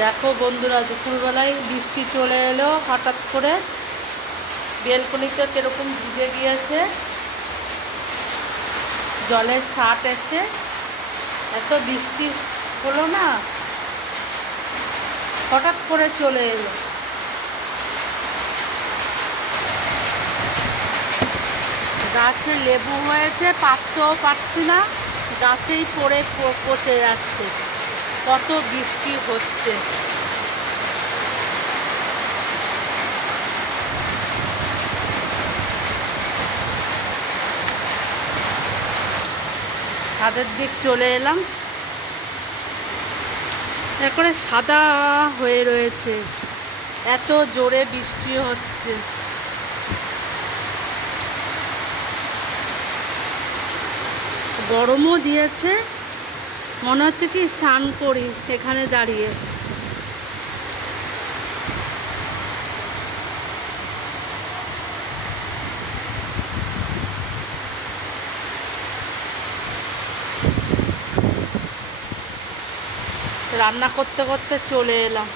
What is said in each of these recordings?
দেখো বন্ধুরা, দুপুরবেলায় বৃষ্টি চলে এলো, হঠাৎ করে বেলকনিতে কীরকম ভিজে গিয়েছে। জলের সাট এসে, এত বৃষ্টি হলো না, হঠাৎ করে চলে এলো। গাছে লেবু হয়েছে পাকতেও পারছি না, গাছেই পড়ে, পচে যাচ্ছে। কত বৃষ্টি হচ্ছে। ছাদের দিক চলে এলাম। করে সাদা হয়ে রয়েছে। এত জোরে বৃষ্টি হচ্ছে। গরমও দিয়েছে। মনে হচ্ছে কি স্নান করি এখানে দাঁড়িয়ে। রান্না করতে করতে চলে এলাম।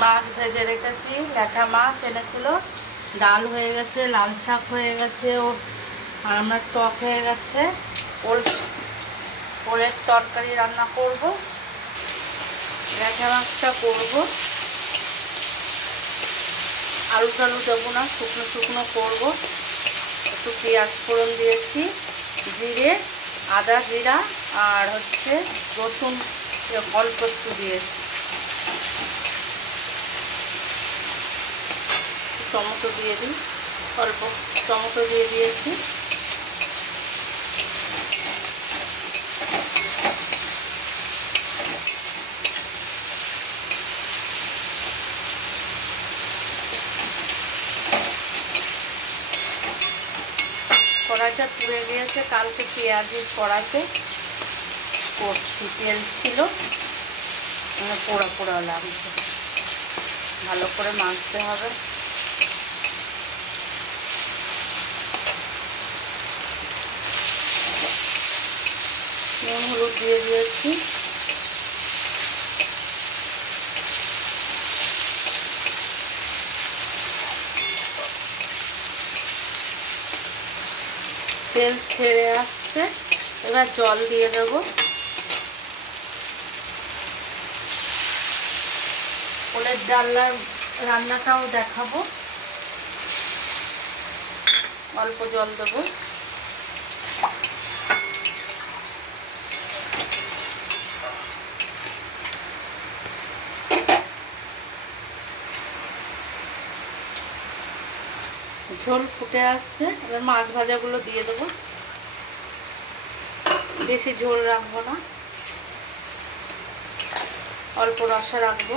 মাছ ভেজে রেখেছি ল্যাটা মাছ এনেছিল। ডাল হয়ে গেছে, লাল শাক হয়ে গেছে, ও আর আমার টক হয়ে গেছে। ওল ওলের তরকারি রান্না করব। ল্যাটা মাছটা করব। আলু টালু দেবো না, শুকনো শুকনো করব। একটু পেঁয়াজ ফোড়ন দিয়েছি, জিরে, আদা জিরা আর হচ্ছে রসুন, অল্প একটু দিয়েছি। টমেটো দিয়ে দিই, অল্প টমেটো দিয়ে দিয়েছি। কড়াইটা পুড়ে গিয়েছে, কালকে পেঁয়াজের কড়াইতে করছি তেল ছিল। মানে পোড়া পোড়া লাগছে। ভালো করে মাখতে হবে। নুন, হলুদ দিয়ে দিয়েছি। তেল ছেড়ে আসছে। এবার জল দিয়ে দেবো। ওলের ডাল্লার রান্নাটাও দেখাবো। অল্প জল দেবো। ঝোল ফুটে আসছে। এবার মাছ ভাজাগুলো দিয়ে দেবো। বেশি ঝোল রাখব না। অল্প রসা রাখব।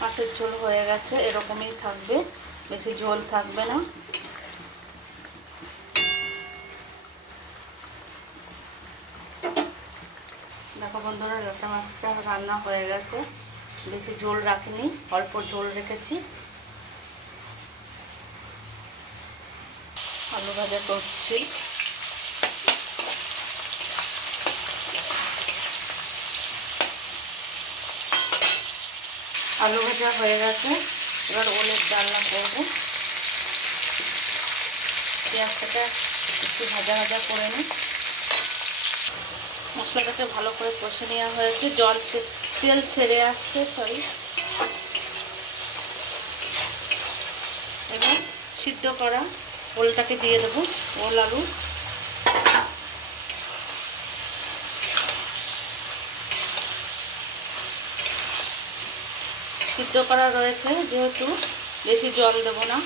মাছের ঝোল হয়ে গেছে, এরকমই থাকবে। বেশি ঝোল থাকবে না দেখো বন্ধুরা লোটা মাছটা রান্না হয়ে গেছে। বেশি ঝোল রাখিনি, অল্প ঝোল রেখেছি। আলু ভাজা করছি। আলু ভাজা হয়ে গেছে। এবার ওলের ডালনা করব। পেঁয়াজটাকে একটু ভাজা ভাজা করে নিই। মশলাটাকে ভালো করে কষে নেওয়া হয়েছে। জল তেল ছেড়ে আসছে সরি এবং সিদ্ধ করা ওলটাকে দিয়ে দেবো, ওল, আলু। সিদ্ধ করা রয়েছে, যেহেতু বেশি জল দেবো না।